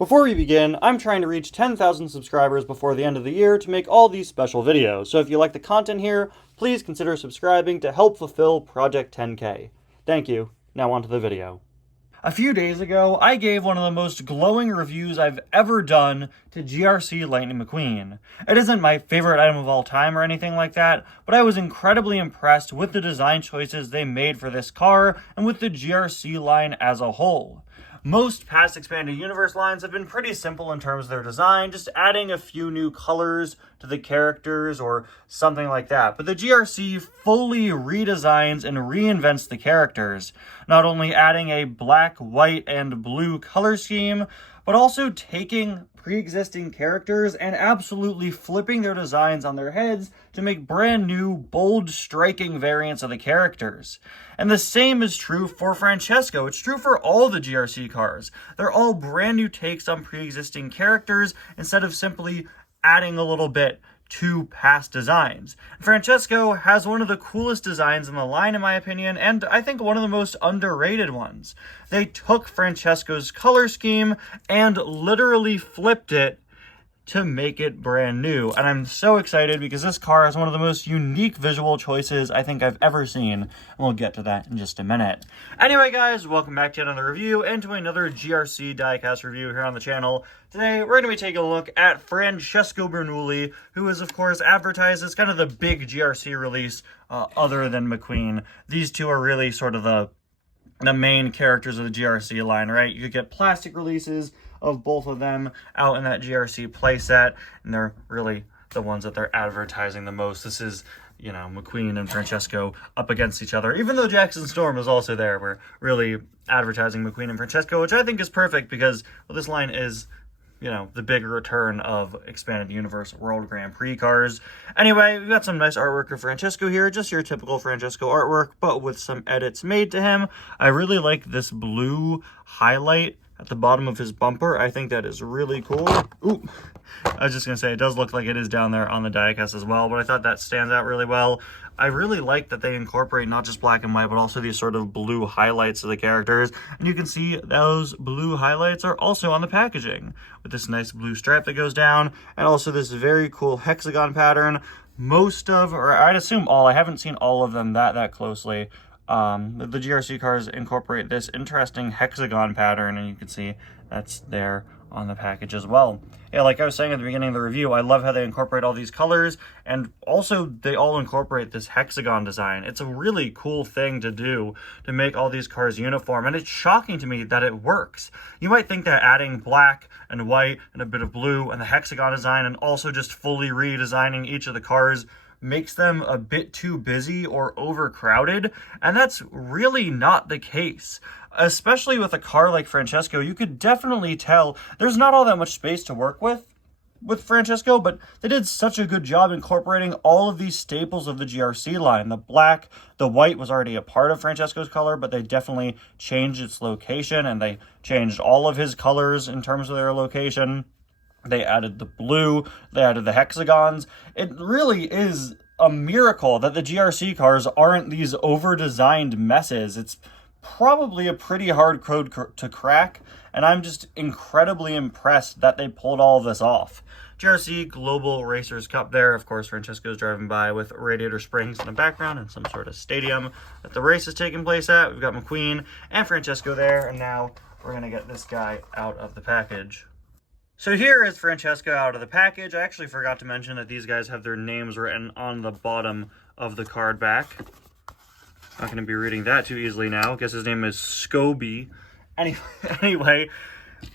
Before we begin, I'm trying to reach 10,000 subscribers before the end of the year to make all these special videos, so if you like the content here, please consider subscribing to help fulfill Project 10K. Thank you. Now on to the video. A few days ago, I gave one of the most glowing reviews I've ever done to GRC Lightning McQueen. It isn't my favorite item of all time or anything like that, but I was incredibly impressed with the design choices they made for this car and with the GRC line as a whole. Most past Expanded Universe lines have been pretty simple in terms of their design, just adding a few new colors to the characters or something like that. But the GRC fully redesigns and reinvents the characters, not only adding a black, white, and blue color scheme, but also taking pre-existing characters and absolutely flipping their designs on their heads to make brand new, bold, striking variants of the characters. And the same is true for Francesco. It's true for all the GRC cars. They're all brand new takes on pre-existing characters instead of simply adding a little bit to past designs. Francesco has one of the coolest designs in the line, in my opinion, and I think one of the most underrated ones. They took Francesco's color scheme and literally flipped it to make it brand new. And I'm so excited because this car has one of the most unique visual choices I think I've ever seen. And we'll get to that in just a minute. Anyway, guys, welcome back to another review and to another GRC diecast review here on the channel. Today, we're going to be taking a look at Francesco Bernoulli, who is, of course, advertised as kind of the big GRC release other than McQueen. These two are really sort of the main characters of the GRC line, right? You could get plastic releases of both of them out in that GRC playset, and they're really the ones that they're advertising the most. This is, you know, McQueen and Francesco up against each other. Even though Jackson Storm is also there, we're really advertising McQueen and Francesco, which I think is perfect because, well, this line is, you know, the big return of Expanded Universe World Grand Prix cars. Anyway, we've got some nice artwork of Francesco here, just your typical Francesco artwork, but with some edits made to him. I really like this blue highlight at the bottom of his bumper. I think that is really cool. Ooh, I was just gonna say, it does look like it is down there on the diecast as well, but I thought that stands out really well. I really like that they incorporate not just black and white, but also these sort of blue highlights of the characters. And you can see those blue highlights are also on the packaging with this nice blue stripe that goes down, and also this very cool hexagon pattern. Most of, or I'd assume all, I haven't seen all of them that closely. The GRC cars incorporate this interesting hexagon pattern, and you can see that's there on the package as well. Yeah, like I was saying at the beginning of the review, I love how they incorporate all these colors, and also they all incorporate this hexagon design. It's a really cool thing to do to make all these cars uniform, and it's shocking to me that it works. You might think that adding black and white and a bit of blue and the hexagon design and also just fully redesigning each of the cars makes them a bit too busy or overcrowded, and that's really not the case. Especially with a car like Francesco, you could definitely tell there's not all that much space to work with Francesco, but they did such a good job incorporating all of these staples of the GRC line. The black, the white was already a part of Francesco's color, but they definitely changed its location, and they changed all of his colors in terms of their location. They added the blue, they added the hexagons. It really is a miracle that the GRC cars aren't these over-designed messes. It's probably a pretty hard code to crack, and I'm just incredibly impressed that they pulled all of this off. GRC Global Racers Cup there. Of course, Francesco's driving by with Radiator Springs in the background and some sort of stadium that the race is taking place at. We've got McQueen and Francesco there, and now we're going to get this guy out of the package. So here is Francesco out of the package. I actually forgot to mention that these guys have their names written on the bottom of the card back. Not going to be reading that too easily now. I guess his name is Scobie. Anyway,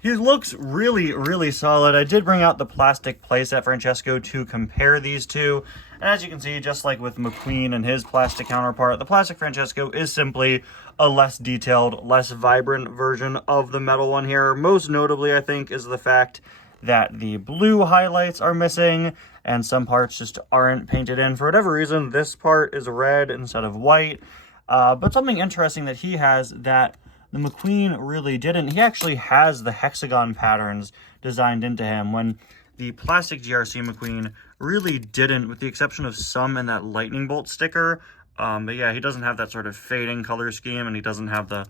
he looks really, really solid. I did bring out the plastic playset Francesco to compare these two. And as you can see, just like with McQueen and his plastic counterpart, the plastic Francesco is simply a less detailed, less vibrant version of the metal one here. Most notably, I think, is the fact that the blue highlights are missing and some parts just aren't painted in. For whatever reason, this part is red instead of white. But something interesting that he has that the McQueen really didn't, he actually has the hexagon patterns designed into him, when the plastic GRC McQueen really didn't, with the exception of some in that lightning bolt sticker. But yeah, he doesn't have that sort of fading color scheme, and he doesn't have the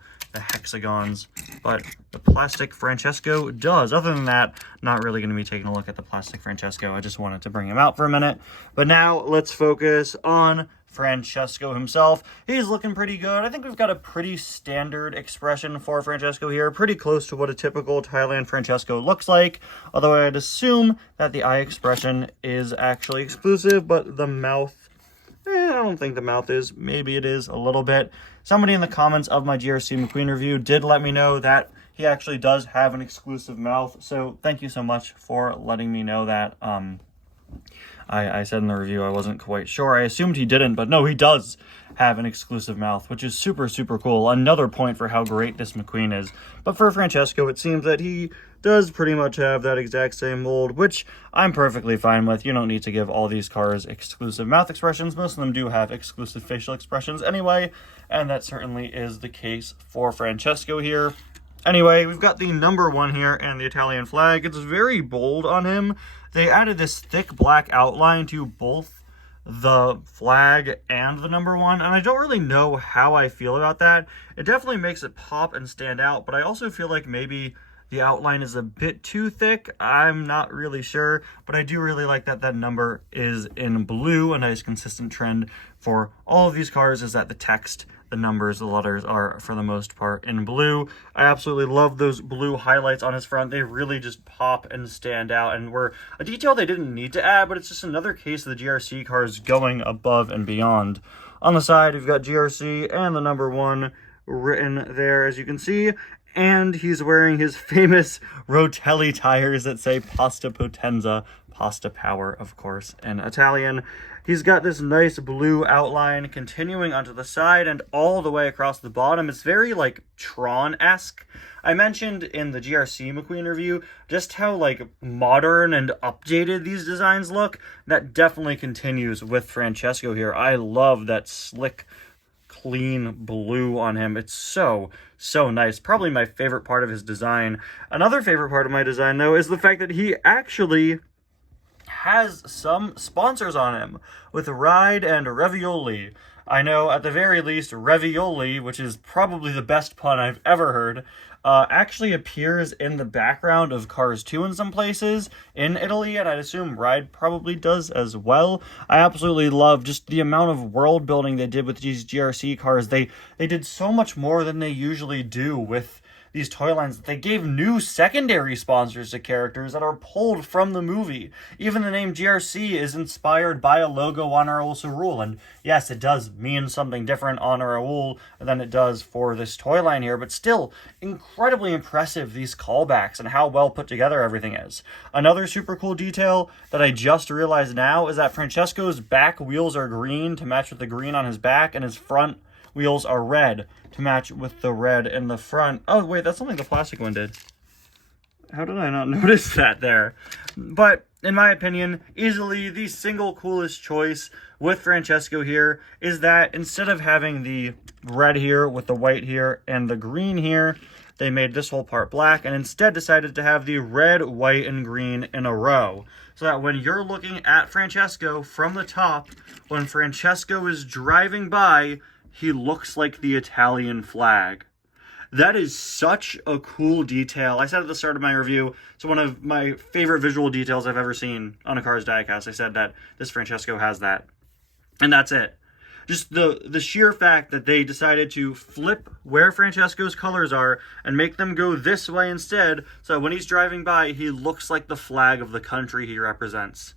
hexagons, but the plastic Francesco does. Other than that, not really going to be taking a look at the plastic Francesco. I just wanted to bring him out for a minute. But now let's focus on Francesco himself. He's looking pretty good. I think we've got a pretty standard expression for Francesco here, pretty close to what a typical Thailand Francesco looks like, although I'd assume that the eye expression is actually exclusive, but the mouth, I don't think the mouth is. Maybe it is a little bit. Somebody in the comments of my GRC McQueen review did let me know that he actually does have an exclusive mouth, so thank you so much for letting me know that. I said in the review I wasn't quite sure. I assumed he didn't, but no, he does have an exclusive mouth, which is super, super cool. Another point for how great this McQueen is. But for Francesco, it seems that he does pretty much have that exact same mold, which I'm perfectly fine with. You don't need to give all these cars exclusive mouth expressions. Most of them do have exclusive facial expressions anyway, and that certainly is the case for Francesco here. Anyway, we've got the number 1 here and the Italian flag. It's very bold on him. They added this thick black outline to both the flag and the number 1, and I don't really know how I feel about that. It definitely makes it pop and stand out, but I also feel like maybe the outline is a bit too thick. I'm not really sure, but I do really like that that number is in blue. A nice consistent trend for all of these cars is that the text, the numbers, the letters are for the most part in blue. I absolutely love those blue highlights on his front. They really just pop and stand out and were a detail they didn't need to add, but it's just another case of the GRC cars going above and beyond. On the side, we've got GRC and the number 1 written there, as you can see. And he's wearing his famous Rotelli tires that say Pasta Potenza, pasta power, of course, in Italian. He's got this nice blue outline continuing onto the side and all the way across the bottom. It's very, like, Tron-esque. I mentioned in the GRC McQueen review just how, like, modern and updated these designs look. That definitely continues with Francesco here. I love that slick, clean blue on him. It's so nice. Probably my favorite part of his design. Another favorite part of my design, though, is the fact that he actually has some sponsors on him with Ride and Ravioli. I know at the very least Ravioli, which is probably the best pun I've ever heard, actually appears in the background of Cars 2 in some places in Italy, and I'd assume Ride probably does as well. I absolutely love just the amount of world building they did with these GRC cars. They did so much more than they usually do with these toy lines. They gave new secondary sponsors to characters that are pulled from the movie. Even the name GRC is inspired by a logo on Raoul Cerul, and yes, it does mean something different on Raoul than it does for this toy line here, but still incredibly impressive, these callbacks and how well put together everything is. Another super cool detail that I just realized now is that Francesco's back wheels are green to match with the green on his back, and his front wheels are red to match with the red in the front. Oh, wait, that's something the plastic one did. How did I not notice that there? But in my opinion, easily the single coolest choice with Francesco here is that instead of having the red here with the white here and the green here, they made this whole part black and instead decided to have the red, white, and green in a row. So that when you're looking at Francesco from the top, when Francesco is driving by, he looks like the Italian flag. That is such a cool detail. I said at the start of my review, so one of my favorite visual details I've ever seen on a Cars diecast, I said that this Francesco has that. And that's it. Just the sheer fact that they decided to flip where Francesco's colors are and make them go this way instead, so when he's driving by, he looks like the flag of the country he represents.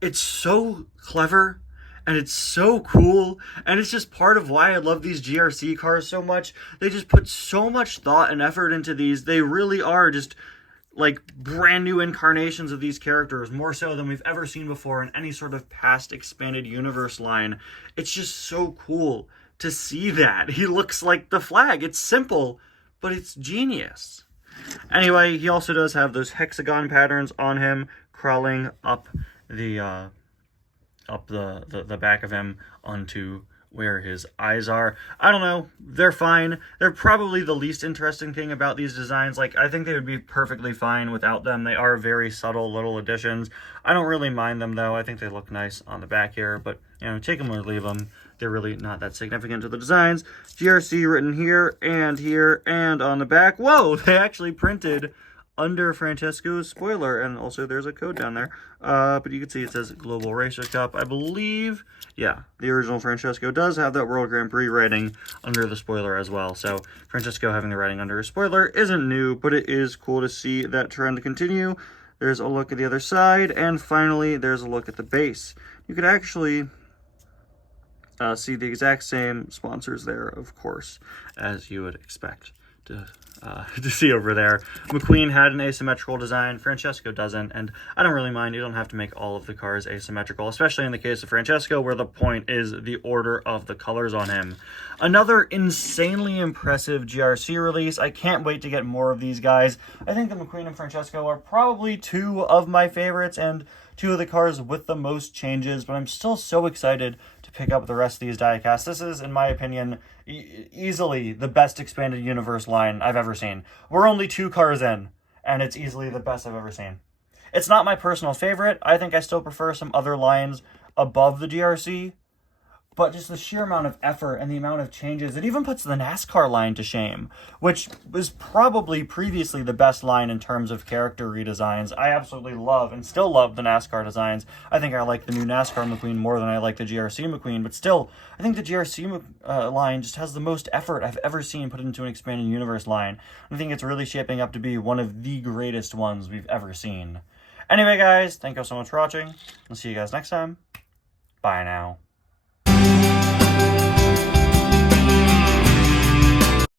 It's so clever. And it's so cool, and it's just part of why I love these GRC cars so much. They just put so much thought and effort into these. They really are just like brand new incarnations of these characters, more so than we've ever seen before in any sort of past expanded universe line. It's just so cool to see that. He looks like the flag. It's simple, but it's genius. Anyway, he also does have those hexagon patterns on him crawling up the back of him onto where his eyes are. I don't know. They're fine. They're probably the least interesting thing about these designs. Like, I think they would be perfectly fine without them. They are very subtle little additions. I don't really mind them, though. I think they look nice on the back here, but, you know, take them or leave them. they're really not that significant to the designs. GRC written here, and on the back. Whoa, they actually printed under Francesco's spoiler, and also there's a code down there. But you can see it says Global Racer Cup. I believe, yeah, the original Francesco does have that World Grand Prix writing under the spoiler as well. So Francesco having the writing under his spoiler isn't new, but it is cool to see that trend continue. There's a look at the other side, and finally, there's a look at the base. You could actually see the exact same sponsors there, of course, as you would expect to see over there. McQueen had an asymmetrical design, Francesco doesn't, and I don't really mind. You don't have to make all of the cars asymmetrical, especially in the case of Francesco, where the point is the order of the colors on him. Another insanely impressive GRC release. I can't wait to get more of these guys. I think the McQueen and Francesco are probably two of my favorites, and two of the cars with the most changes, but I'm still so excited to pick up the rest of these diecasts. This is, in my opinion, easily the best expanded universe line I've ever seen. We're only 2 cars in, and it's easily the best I've ever seen. It's not my personal favorite. I think I still prefer some other lines above the GRC, but just the sheer amount of effort and the amount of changes, it even puts the NASCAR line to shame, which was probably previously the best line in terms of character redesigns. I absolutely love and still love the NASCAR designs. I think I like the new NASCAR McQueen more than I like the GRC McQueen, but still, I think the GRC line just has the most effort I've ever seen put into an expanded universe line. I think it's really shaping up to be one of the greatest ones we've ever seen. Anyway, guys, thank you so much for watching. I'll see you guys next time. Bye now.